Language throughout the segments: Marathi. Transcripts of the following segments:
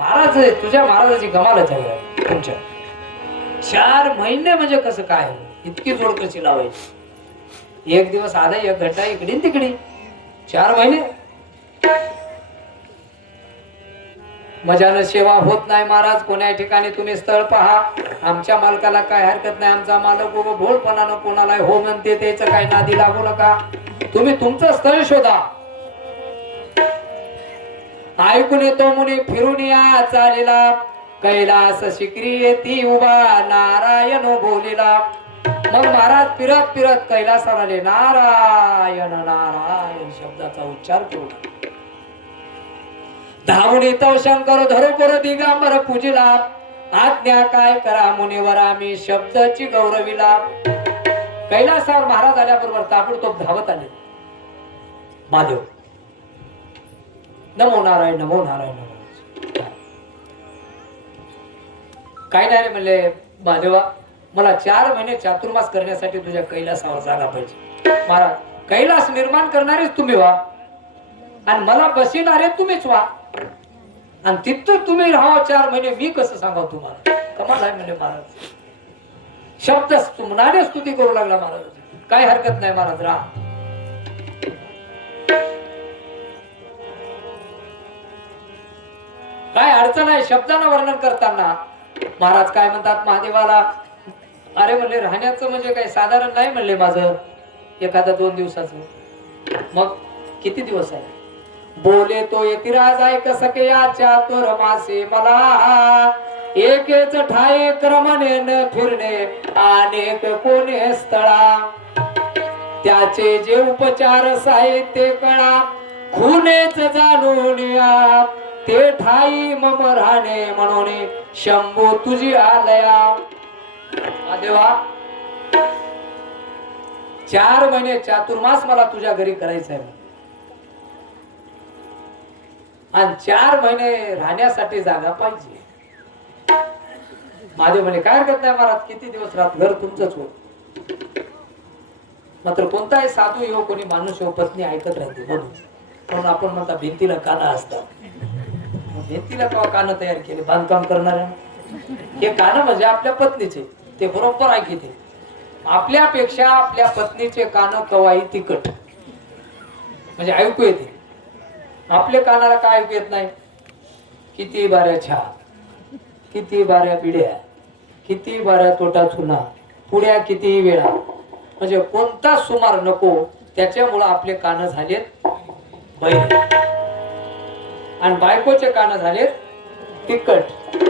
महाराज तुझ्या महाराजाची गमालच आहे. तुमच्या. चार महिने म्हणजे कसं काय? इतकी जोड कशी लावायची? एक दिवस आधा एक घंटा इकडे तिकडे. चार महिने. मजानं सेवा होत नाही महाराज. कोण्या ठिकाणी तुम्ही स्थळ पहा. आमच्या मालकाला काय हरकत नाही. आमचा मालक उभं भोळपणानं कोणाला हो म्हणते त्याचं काही नादी लागू नका. तुम्ही तुमचं स्थळ शोधा. ऐकून येतो मुनी फिरून या चालेला. कैलास शिकरी येती उभा नारायण बोलिला. मग महाराज फिरत फिरत कैलासाला आले. नारायण नारायण शब्दाचा उच्चार करू धावून येतो शंकर धरो करो दिगांबर पूजिला. आज्ञा काय करा मुनीवर आम्ही शब्दाची गौरविला. कैलासावर महाराज आल्याबरोबर ताबडतोब धावत आले. माधव नमो नारायण नमो नारायण नमो काय नाही रे म्हणले महादेवा मला चार महिने चातुर्मास करण्यासाठी तुझ्या कैलासावर जागा पाहिजे. महाराज कैलास निर्माण करणारेच तुम्ही व्हा. आणि मला बसिणारे तुम्हीच व्हा. आणि तिथं तुम्ही राहा चार महिने मी कसं सांगाव तुम्हाला? कमाल आहे म्हणजे महाराज. शब्द तुमनाने स्तुती करू लागला महाराज. काय हरकत नाही महाराज राहा. काय अडचण आहे शब्दांना वर्णन करताना. महाराज काय म्हणतात महादेवाला अरे म्हणले राहण्याचं म्हणजे काय? साधारण नाही म्हणले माझं. एखादा दोन दिवसाचं. मग किती दिवस आहे? बोले तो येतिराज ऐक सके याच्या तोर मासे मला. एकेच ठाये क्रमाने न फिरणे अनेक कोणे स्थळा. त्याचे जे उपचार साहित्य कळा खुनेच जाणून या. ते ठाई मम राहणे म्हणून शंभू तुझी आलया. हा देवा. चार महिने चातुर्मास मला तुझ्या घरी करायचं आहे आणि चार महिने राहण्यासाठी जागा पाहिजे. माझे म्हणे काय हरकत नाही महाराज किती दिवस राहत घर तुमचंच हो मात्र कोणताही साधू येऊ कोणी माणूस येऊ पत्नी ऐकत राहते म्हणून. म्हणून आपण म्हणता भिंतीला काना असतात. भिंतीला केव्हा कान तयार केले? बांधकाम करणाऱ्या? हे कान म्हणजे आपल्या पत्नीचे. ते बरोबर ऐकते आपल्यापेक्षा आपल्या पत्नीचे कान कवाई तिकट म्हणजे ऐकू येते. आपल्या कानाला काय ऐकू येत नाही? किती बाऱ्या छा किती बाऱ्या पिढ्या. किती बाऱ्या तोटा चुना. पुढ्या किती वेळा. म्हणजे कोणता सुमार नको त्याच्यामुळं आपले कान झालेत बैल. आणि बायकोचे कान झालेत तिकट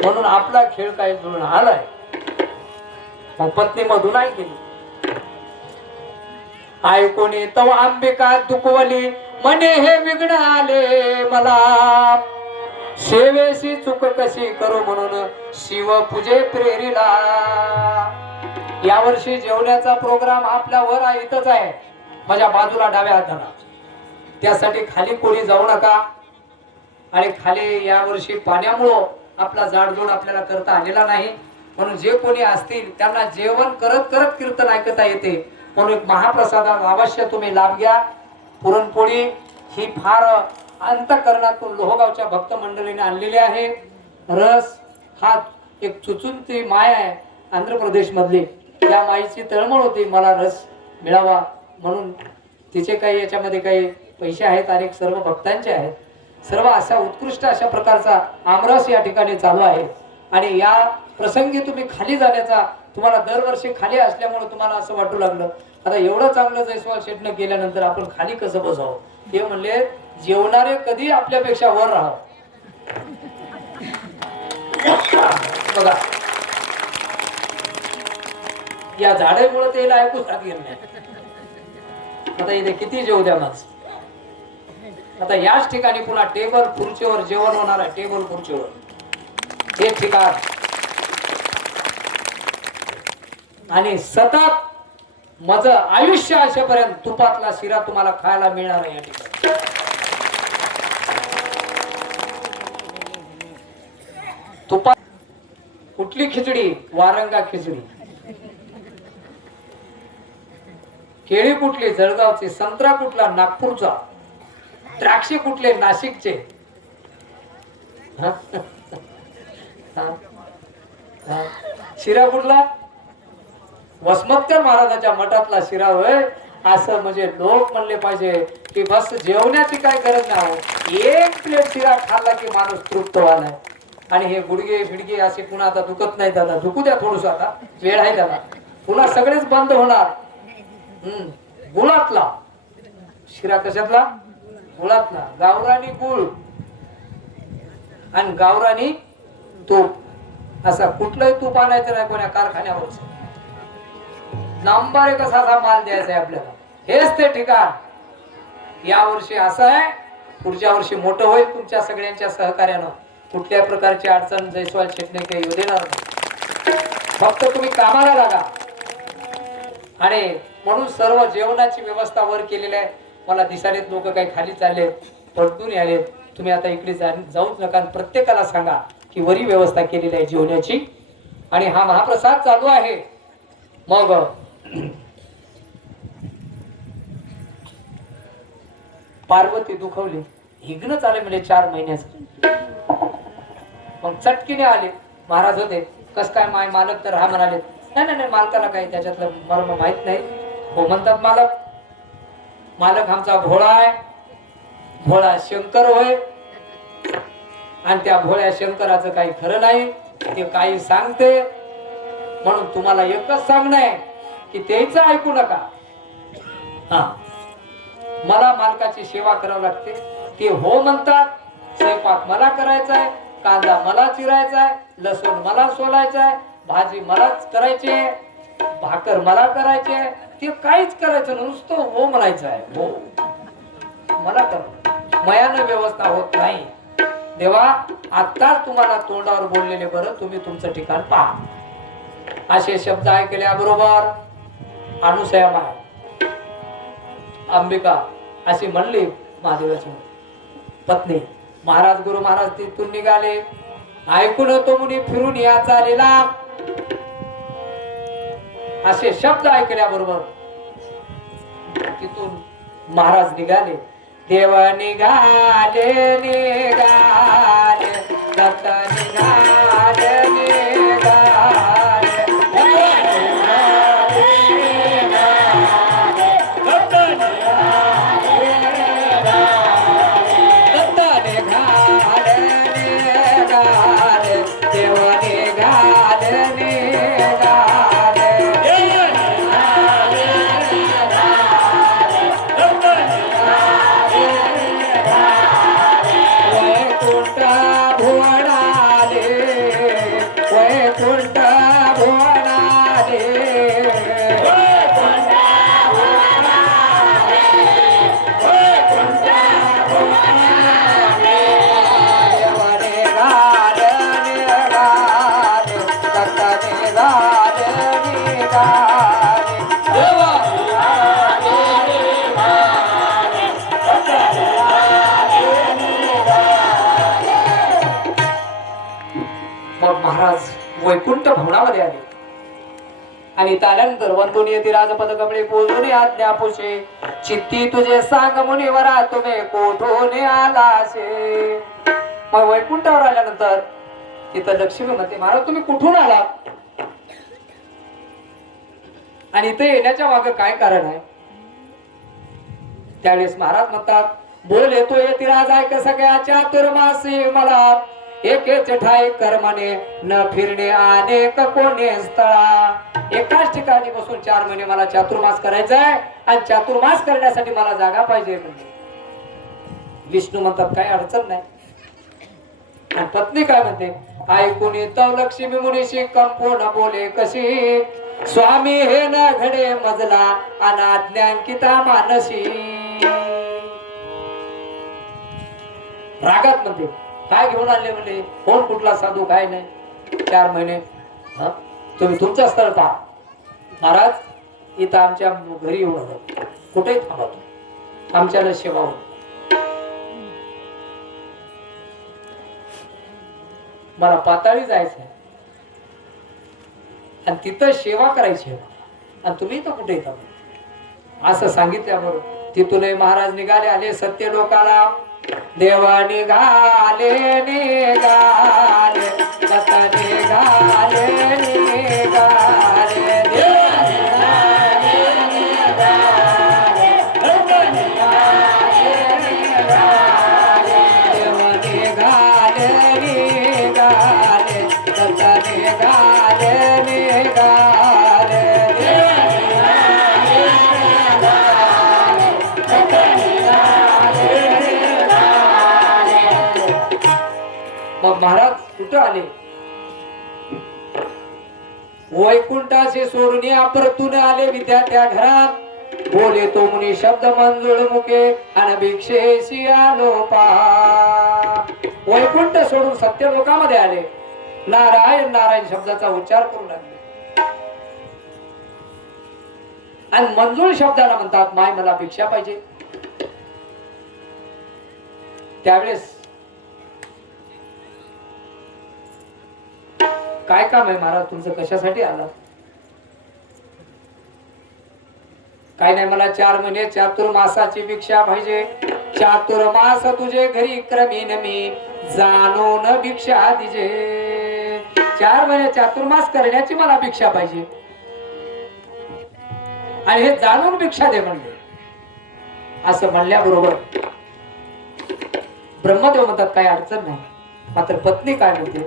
म्हणून आपला खेळ काय जुळून आलाय. मग पत्नी मधून ऐकली ऐकून तव अंबिका दुखवली म्हणे हे विघ्न आले मला. सेवेशी चूक कशी करू म्हणून शिव पूजे प्रेरिला. यावर्षी जेवण्याचा प्रोग्राम आपल्या वर आहे, इथंच आहे. माझ्या बाजूला डाव्या हाताला. त्यासाठी खाली कोणी जाऊ नका. आणि खाली यावर्षी पाण्यामुळं आपला जाडजोड आपल्याला करता आलेला नाही. म्हणून जे कोणी असतील त्यांना जेवण करत करत कीर्तन ऐकता येते. म्हणून एक अवश्य तुम्ही लाभ घ्या. पुरणपोळी ही फार अंतकरणातून लोहगावच्या भक्त मंडळीने आणलेली आहे. रस हा एक चुचुंती माय आहे आंध्र प्रदेश मधली त्या माईची तळमळ होती मला रस मिळावा म्हणून. तिचे काही याच्यामध्ये काही पैसे आहेत आणि सर्व भक्तांचे आहेत. सर्व अशा उत्कृष्ट अशा प्रकारचा आमरस या ठिकाणी चालू आहे. आणि या प्रसंगी तुम्ही खाली जाण्याचा तुम्हाला दरवर्षी खाली असल्यामुळे तुम्हाला असं वाटू लागलं. आता एवढं चांगलं जयस्वाल शेटनं केल्यानंतर आपण खाली कसं बसावं? ते म्हणले जेवणारे कधी आपल्यापेक्षा वर राहावं? बघा. या झाडेमुळे ते ऐकू लागेल नाही. आता इथे किती जेव द्या माणसं? आता याच ठिकाणी पुन्हा टेबल खुर्चीवर जेवण होणार आहे टेबल खुर्चीवर. हे ठिकाण. आणि सतत माझं आयुष्य असेपर्यंत तुपातला शिरा तुम्हाला खायला मिळणार आहे या ठिकाणी. तुपात कुठली खिचडी? वारंगा खिचडी. केळी कुठली? जळगावची संत्रा कुठला? नागपूरचा. द्राक्षे कुठले? नाशिकचे. शिरा कुठला? वसमतकर महाराजांच्या मठातला शिरा होय. असं म्हणजे लोक म्हणले पाहिजे की बस जेवण्याची काय गरज नाही एक प्लेट शिरा खाल्ला की माणूस तृप्त व्हायला. आणि हे गुडगे फिडगे असे पुन्हा आता दुखत नाही दादा दुखू द्या थोडस आता. वेळ आहे त्याला. पुन्हा सगळेच बंद होणार. हम्म. गुणातला शिरा कशातला? गुळातला गावरानी गुळ आणि गावरानी तूप. असा कुठलंही तूप आणायचं नाही कोण्या कारखान्यावर नंबर एक असा असा माल द्यायचा आहे आपल्याला. हेच ते ठिकाण. या वर्षी असं आहे पुढच्या वर्षी मोठं होईल तुमच्या सगळ्यांच्या सहकार्यानं. कुठल्या प्रकारची अडचण जयस्वाल शेटणे काही येऊ देणार नाही. फक्त तुम्ही कामाला लागा. आणि म्हणून सर्व जेवणाची व्यवस्था वर केलेली आहे. मला दिसालेत लोक काही खाली चालले परतून आलेत तुम्ही आता इकडे जा जाऊच नका. आणि प्रत्येकाला सांगा की वरी व्यवस्था केलेली आहे जेवण्याची आणि हा महाप्रसाद चालू आहे. मग पार्वती दुखवली. हिग्न आले म्हणजे चार महिन्याचं. मग चटकीने आले. महाराज होते कस काय माय मालक तर हा म्हणाले नाही नाही नाही मालकाला काही त्याच्यातलं मर्म माहीत नाही. हो म्हणतात मालक मालक आमचा भोळा आहे. भोळा शंकर होय. आणि त्या भोळ्या शंकराचं काही खरं नाही ते काही सांगते. म्हणून तुम्हाला एकच सांगणं आहे की त्याच ऐकू नका. हा. मला मालकाची सेवा करावी लागते. ते हो म्हणतात. स्वयंपाक मला करायचा आहे कांदा मला चिरायचा आहे लसूण मला सोलायचा आहे भाजी मलाच करायची आहे भाकर मला करायची आहे. ते काहीच करायचं नुसतं हो म्हणायचं आहे. हो. मला कर मयानं व्यवस्था होत नाही. देवा आत्ताच तुम्हाला तोंडावर बोललेले बरं तुम्ही तुमचं ठिकाण पहा. असे शब्द ऐकल्याबरोबर अनुसया माय अंबिका अशी म्हणली महादेवाची. पत्नी महाराज गुरु महाराज तिथून निघाले. ऐकून तो मुनी फिरून याचा चालेला असे शब्द ऐकल्याबरोबर तिथून महाराज निघाले. देव निघाले निघाले दत्त निघाले निघाले. वैकुंठ आणि त्यानंतर आल्यानंतर वंदून येते राजपद कमळे बोलून आज्ञा पुषे चित्ती तुझे सांग मुनिवरा तुम्ही कोठून आलाशे? मग वैकुंठावर आल्यानंतर तिथं लक्ष्मी म्हणते महाराज तुम्ही कुठून आलात आणि इथे येण्याच्या मागे काय कारण आहे? त्यावेळेस महाराज म्हणतात बोल येतो येते राज ऐक सगळ्या चातुर्मासी मला? एकेच ठाई कर्माने न फिरणे अनेक कोणे स्थळा. एकाच ठिकाणी बसून चार महिने मला चातुर्मास करायचा आहे आणि चातुर्मास करण्यासाठी मला जागा पाहिजे विष्णू म्हणतात काही अडचण नाही. आणि पत्नी काय म्हणते ऐकून येतो लक्ष्मी मुनीशी कंपूर्ण बोले कशी? स्वामी हे न घडे मजला अनाज्ञांकिता मानसी. रागात म्हणते काय घेऊन आले म्हणले? कोण कुठला साधू काय नाही? चार महिने हा? तुम्ही तुमच्या स्थळ पहा महाराज इथं आमच्या घरी येऊ नका कुठेही थांबा आमच्याला सेवा होऊ मला पाताळी जायचं आहे आणि तिथं सेवा करायची आहे आणि तुम्ही तर कुठे येतात असं सांगितल्याबरोबर तिथूनही महाराज निघाले आले सत्य लोकाला देवा निघाले निघाले निघाले. आले. वैकुंठाशी सोडून अपरतून आले विद्यार्थ्या घरात. बोले तो मुनी शब्द मंजुळ मुके आणि भिक्षेशी आलो पहा वैकुंठ सोडून सत्य लोकामध्ये आले. नारायण नारायण शब्दाचा उच्चार करू लागले. आणि मंजूळ शब्दाला म्हणतात माय मला भिक्षा पाहिजे. त्यावेळेस काय काम आहे महाराज तुमचं? कशासाठी आला? काय नाही मला चार महिने चातुर्मासाची भिक्षा पाहिजे. चातुर्मास तुझे घरी क्रमीन मी जाणून भिक्षा दिजे. चार महिने चातुर्मास करण्याची मला भिक्षा पाहिजे. आणि हे जाणून भिक्षा दे म्हणले. असं म्हणल्याबरोबर ब्रह्मदेव म्हणतात काही अडचण नाही. मात्र पत्नी काय म्हणते?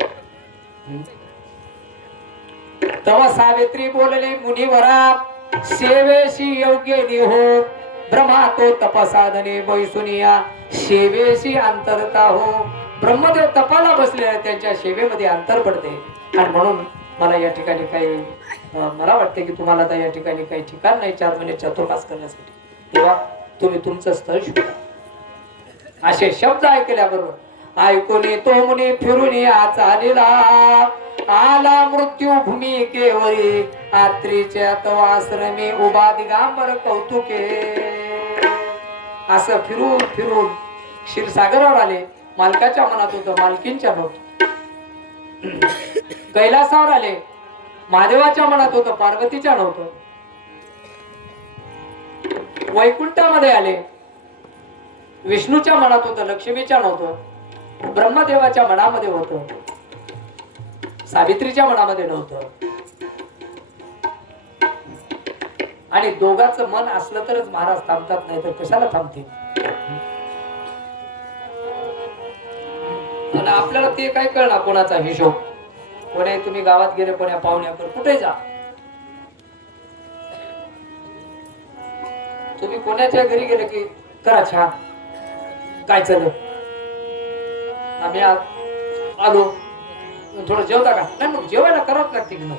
तव सावित्री बोलले मुनिवरा सेवेशी योग्य निहो. ब्रह्मा तो तपासाधने बैसुनिया सेवेशी अंतरता हो. ब्रह्मदेव तपाला बसले त्यांच्या सेवेमध्ये अंतर पडते. आणि म्हणून मला या ठिकाणी काही मला वाटते की तुम्हाला आता या ठिकाणी काही ठिकाण नाही चार महिने चतुर्मास करण्यासाठी. तेव्हा तुम्ही तुमचं स्थळ शोधा. असे शब्द ऐकल्याबरोबर ऐकून तो मुनी फिरून या आला मृत्यू भूमी केवरी. आत्रीच्या तो आश्रमी उभा दिगांबर कौतुके. असं फिरून फिरून क्षीरसागरावर आले. मालकाच्या मनात होतं मालकींच्या मग कैलासावर आले. महादेवाच्या मनात होतं पार्वतीच्या नव्हतं. वैकुंठामध्ये आले. विष्णूच्या मनात होतं लक्ष्मीच्या नव्हतं. ब्रह्मदेवाच्या मनामध्ये होत. सावित्रीच्या मनामध्ये नव्हतं. आणि दोघाच मन असलं तरच महाराज थांबतात नाही तर कशाला थांबतील? आपल्याला ते काय कळणार कोणाचा हिशोब. कोण्या तुम्ही गावात गेले कोण्या पाहुण्याकडे कुठे जा? तुम्ही कोणाच्या घरी गेले की करा छा काय चाललं? आम्ही आलो. थोडं जेवता का? नाही मग जेवायला करावंच लागते की मग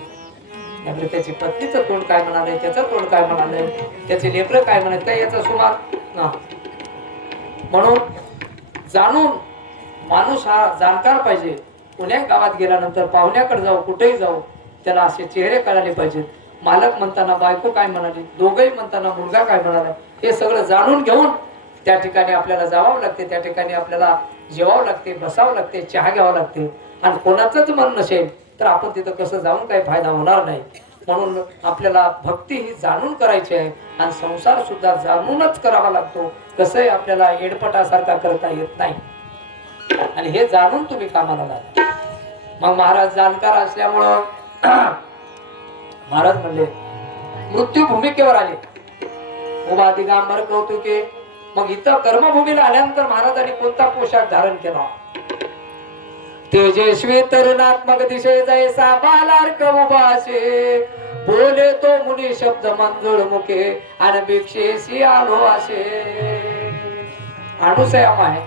त्यामुळे त्याची पत्नीचं तोंड काय म्हणाले त्याचं तोंड काय म्हणाले त्याचे लेकर काय म्हणाले काय याचा सुमार ना म्हणून जाणून माणूस हा जाणकार पाहिजे. पुण्या गावात गेल्यानंतर पाहुण्याकडे जाऊ कुठेही जाऊ त्याला असे चेहरे कळाले पाहिजेत. मालक म्हणताना बायको काय म्हणाली? दोघही म्हणताना मुलगा काय म्हणाला? हे सगळं जाणून घेऊन त्या ठिकाणी आपल्याला जावं लागते त्या ठिकाणी आपल्याला जेवावं लागते बसावं लागते चहा घ्यावं लागते. आणि कोणाचंच मन नसेल तर आपण तिथं कसं जाऊन काही फायदा होणार नाही. म्हणून आपल्याला भक्ती ही जाणून करायची आहे आणि संसार सुद्धा जाणूनच करावा लागतो. कसंही आपल्याला एडपटासारखा करता येत नाही. आणि हे जाणून तुम्ही कामाला लागा मग महाराज जाणकार असल्यामुळं महाराज म्हणले मृत्यू भूमिकेवर आले. उभा दिगांबर कौतुके मग इथं कर्मभूमीला आल्यानंतर महाराजांनी कोणता पोशाख धारण केला? तेजस्वी तरुणात्मक दिशे जैसा बालार्क उभाशे बोले तो मुनी शब्द मंजूळ मुखे आणि भिक्षेशी आलो असे. अनुसयाम आहे.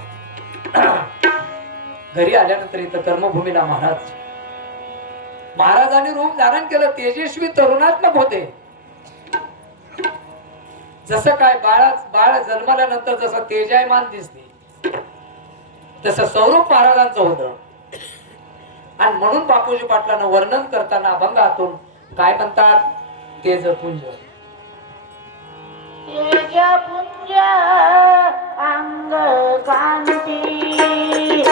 घरी आल्यानंतर इथं कर्मभूमीला महाराज महाराजांनी रूप धारण केलं. तेजस्वी तरुणात्मक होते. जसं काय बाळा बाळ जन्मल्यानंतर जसं तेजायमान दिसते तसं स्वरूप महाराजांचं होत आणि म्हणून बापूजी पाटलांना वर्णन करताना अभंगातून काय म्हणतात? तेज तेजपुंज. तेजपुंज अंग कांती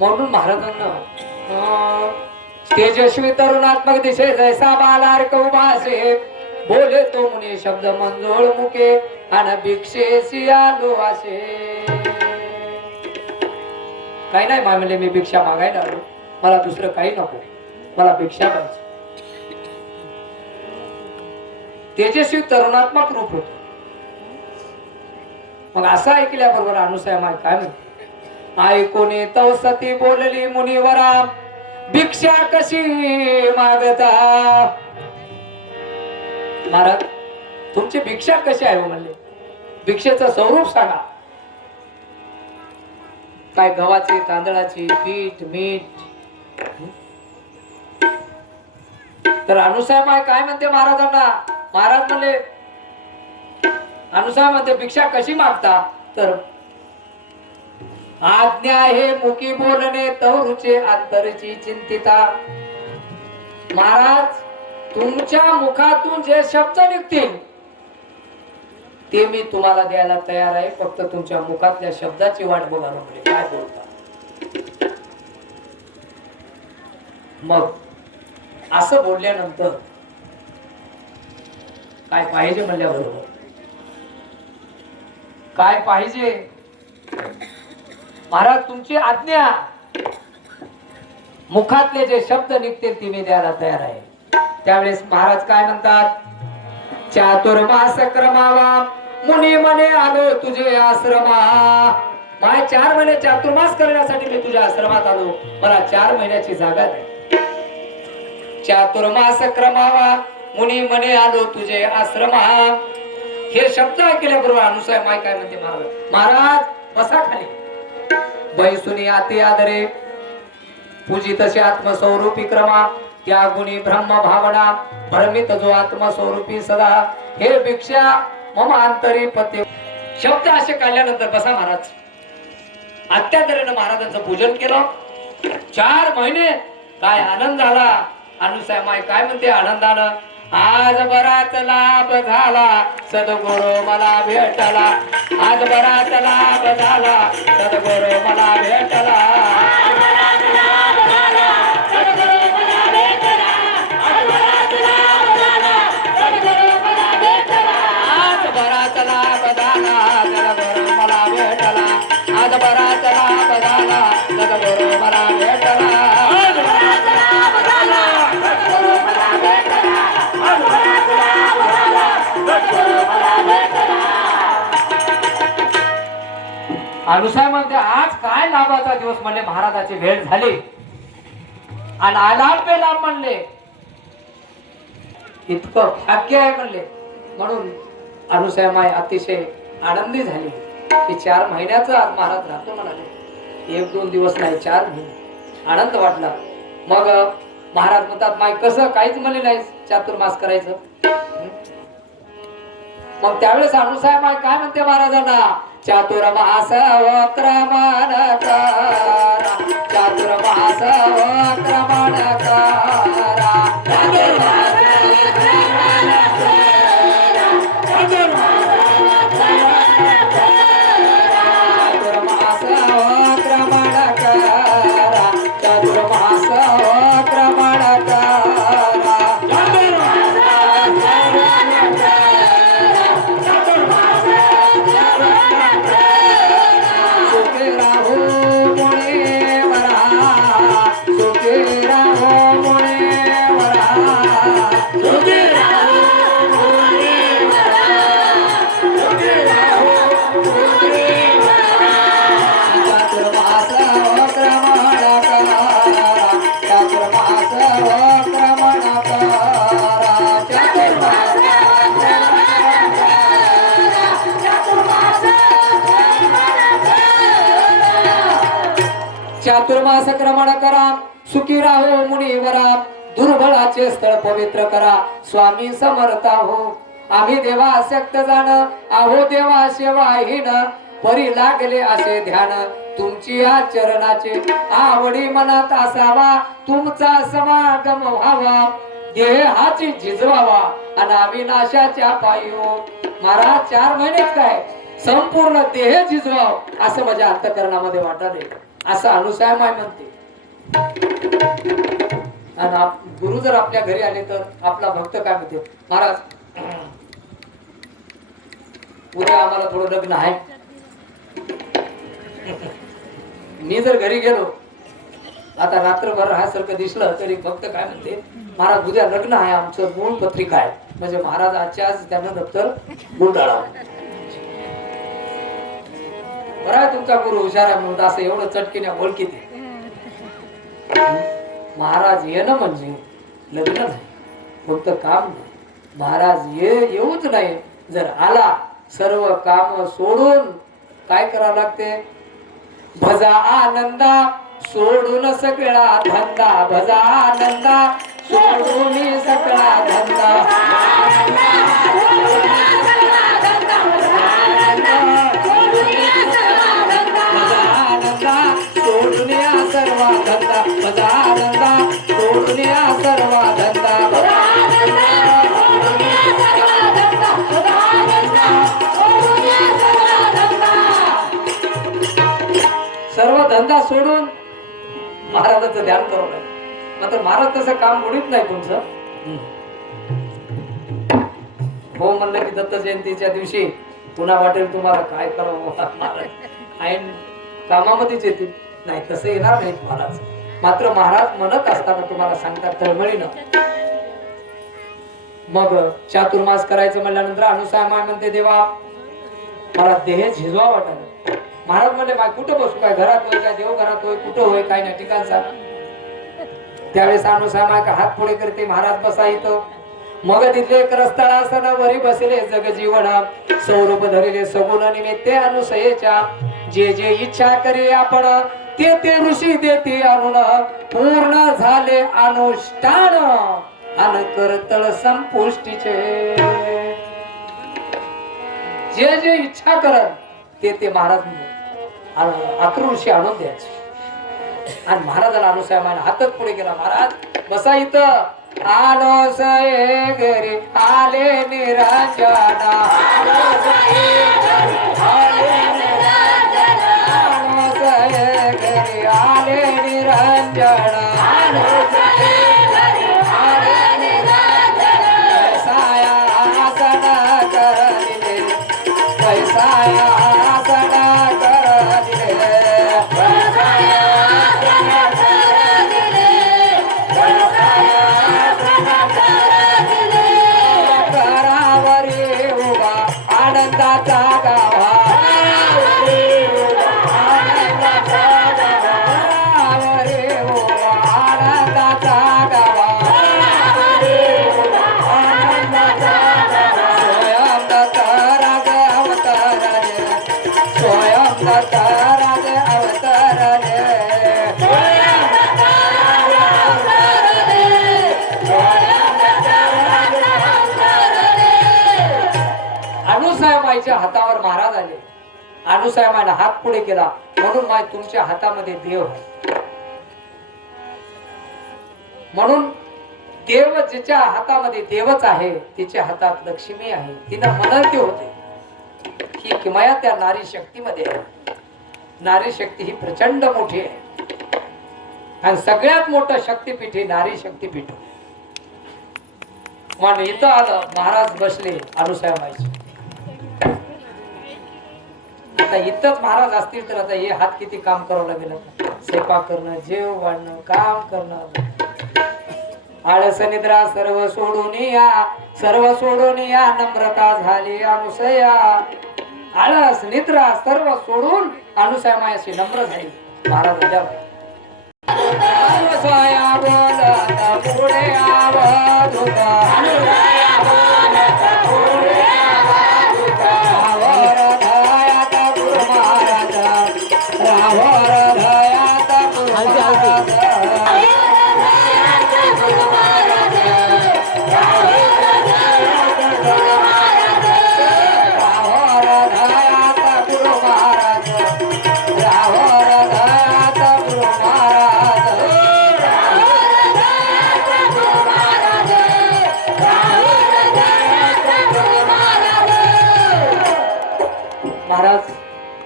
म्हणून महाराजांना अं, तेजस्वी तरुणात्मक दिशे जैसा बालार्क उभासे बोले तो मुनी शब्द मंजोळ मुके आणि भिक्षे सिया लोहासे काही नाही मामले मी भिक्षा मागायला आलो. मला दुसरं काही नको. मला भिक्षा पाहिजे तेजस्वी तरुणात्मक रूप होत. मग असं ऐकल्याबरोबर अनुसया माय काय म्हणतो? ऐकून तव सती बोलली मुनिवरा. भिक्षा कशी मागता? महाराज तुमची भिक्षा कशी आहे हो म्हणले? भिक्षेचं स्वरूप सांगा. काय गव्हाची तांदळाची पीठ मीठ? तर अनुसाय माय काय म्हणते महाराजांना? महाराज म्हणले अनुसाय म्हणते भिक्षा कशी मागता? तर आज्ञा हे मुखी बोलणे तरुचे अंतरची चिंतिता. महाराज तुमच्या मुखातून जे शब्द निघतील ते मी तुम्हाला द्यायला तयार आहे. फक्त तुमच्या मुखातल्या शब्दाची वाट बघा म्हणजे काय बोलता? मग असं बोलल्यानंतर काय पाहिजे म्हणल्याबरोबर? काय पाहिजे? महाराज तुमची आज्ञा. मुखातले जे शब्द निघतील ती मी द्यायला तयार आहे. त्यावेळेस महाराज काय म्हणतात? चातुर्मास क्रमावा मुनी म्हणे आलो तुझे आश्रमा. माय चार महिने चातुर्मास करण्यासाठी मी तुझ्या आश्रमात आलो. मला चार महिन्याची जागा दे. चातुर्मास क्रमावा मुनी म्हणे आलो तुझे आश्रमा. हे शब्द ऐकल्याबरोबर अनुसाय माय काय म्हणते महाराज? महाराज बसा खाली. बैसुनी अति आदरे. पूजितसे आत्मस्वरूपी क्रमा. त्या गुणी ब्रह्म भावना. भ्रमित जो आत्मस्वरूपी सदा. हे भिक्षा मम अंतरी पते. शब्द असे काढल्यानंतर बसा महाराज. अत्यादरेनं महाराजांचं पूजन केलं. चार महिने काय आनंद झाला. अनुसाय माय काय म्हणते आनंदानं. आज बराच लाभ झाला. सदगुरु मला भेटला. आज बराच लाभ झाला. सदगुरु मला भेटला. आज बराच लाभ झाला. सदगुरु मला भेटला. आज बराच लाभ झाला. सदगुरु अनुसाय म्हणते आज काय लाभाचा दिवस म्हणले? महाराजाची भेट झाली. आणि आलाप पे लाभ म्हणले. इतकं भाग्य आहे म्हणले. म्हणून अनुसया माय अतिशय आनंदी झाली. की चार महिन्याचं आज महाराज राहतो म्हणाले. एक दोन दिवस नाही चार महिने. आनंद वाटला. मग महाराज म्हणतात माय कसं? काहीच म्हणले नाही चातुर्मास करायचं. मग त्यावेळेस अनुसाय माय काय म्हणते महाराजांना? चातुर्मास क्रमण करा चातुर्मास क्रमण चातुर्मास क्रमण करा सुखी राहो मुनिवरा दुर्बळाचे स्थळ पवित्र करा. स्वामी समर्था हो आम्ही देवा आसक्त जाण आहो देवा सेवाहीन परी लागले असे ध्यान तुमची या चरणाचे आवडी मनात असावा तुमचा समागम व्हावा. देहाची झिजवावा आणि अविनाशाच्या पायी हो महाराज चार महिनेच काय? संपूर्ण देह झिजवाव असं माझ्या अंतकरणामध्ये वाटत आहे असं अनुसया माय म्हणते. आणि गुरु जर आपल्या घरी आले तर आपला भक्त काय म्हणते? महाराज उद्या आम्हाला थोडं लग्न आहे. मी जर घरी गेलो आता रात्रभर राहासारखं दिसलं तरी भक्त काय म्हणते? महाराज उद्या लग्न आहे आमचं मूळ पत्रिका आहे. म्हणजे महाराज आजच्या आज त्यांना दप्तर गुंडाळा बरा तुमचा गुरु हुशार आहे म्हणून असं एवढं चटकीने ओळखीत महाराज येणं म्हणजे लग्न नाही फक्त काम नाही. महाराज ये येऊच नाही. जर आला सर्व काम सोडून काय करावं लागते? भजा आनंदा सोडून सगळा धंदा. भजा आनंदा सोडून सगळा धंदा. धंदा सोडून महाराजाचं ध्यान करवलं मात्र महाराज तसं काम मुळीच नाही तुमचं. हो म्हणलं की दत्त जयंतीच्या दिवशी पुन्हा वाटेल तुम्हाला काय करावं महाराज? ऐन कामामध्येच येतील. नाही तसं येणार नाही महाराज. मात्र महाराज म्हणत असताना तुम्हाला सांगतात तळमळीनं मग चातुर्मास करायचं म्हणल्यानंतर अनुसाय माय म्हणते देवा मला देह झिजवा वाटायला महाराज म्हणले माय कुठं बसू? काय घरात होय काय देव घरात होय कुठं होय काय नाही ठिकाण सांग त्यावेळेस अनुसा माय हात पुढे करते महाराज बसा इथं. मग तिथले एक रस्ताळा असताना वरी बसले जग जीवन सौरभ धरिले सगुण निमित्ते अनुसयेच्या. जे जे इच्छा करे आपण ते ते ऋषी देते अनुन पूर्ण झाले अनुष्ठान. अन करतळ संपुष्टीचे. जे जे इच्छा करत ते ते महाराज आकृषी आणून द्यायचे. आणि महाराजाला अनुसायामाने हातच पुढे गेला महाराज बसा इथं. आलोसये घरी आले निराजना आलोसये अनुसाहेबाईने हात पुढे केला. म्हणून माय तुमच्या हातामध्ये देव आहे. म्हणून देव जिच्या हातामध्ये देवच आहे तिच्या हातात लक्ष्मी आहे. तिनं मनर्ती होते. ही किमया त्या नारी शक्तीमध्ये आहे. नारी शक्ती ही प्रचंड मोठी आहे. आणि सगळ्यात मोठं शक्तीपीठ हे नारी शक्तीपीठ म्हणून इथं आलं महाराज बसले अनुसाहेबाईचे आता इथंच महाराज असतील तर आता हे हात किती काम करावं लागेल आता. स्वयंपाक करणं जेव वाढणं काम करणं आळस निद्रा सर्व सोडून या सर्व सोडून या नम्रता झाली अनुसया आळस निद्रा सर्व सोडून अनुसया मायाशी नम्र झाली महाराज आल्यावर. अनुसया बोलत पुढे आवाज होता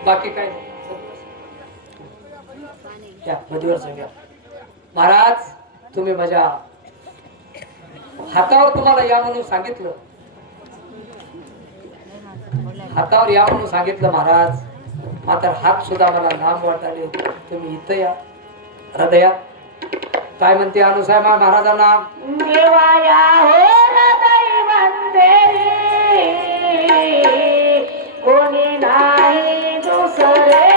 बाकी काय? या नदीवर सांगा महाराज तुम्ही माझ्या हातावर तुम्हाला या म्हणून सांगितलं. हातावर या म्हणून सांगितलं महाराज. मात्र हात सुद्धा मला लांब वाटाले तुम्ही इथं या हृदयात. काय म्हणते अनुसाहेब महाराजांना? हो कोणी ना दुसरे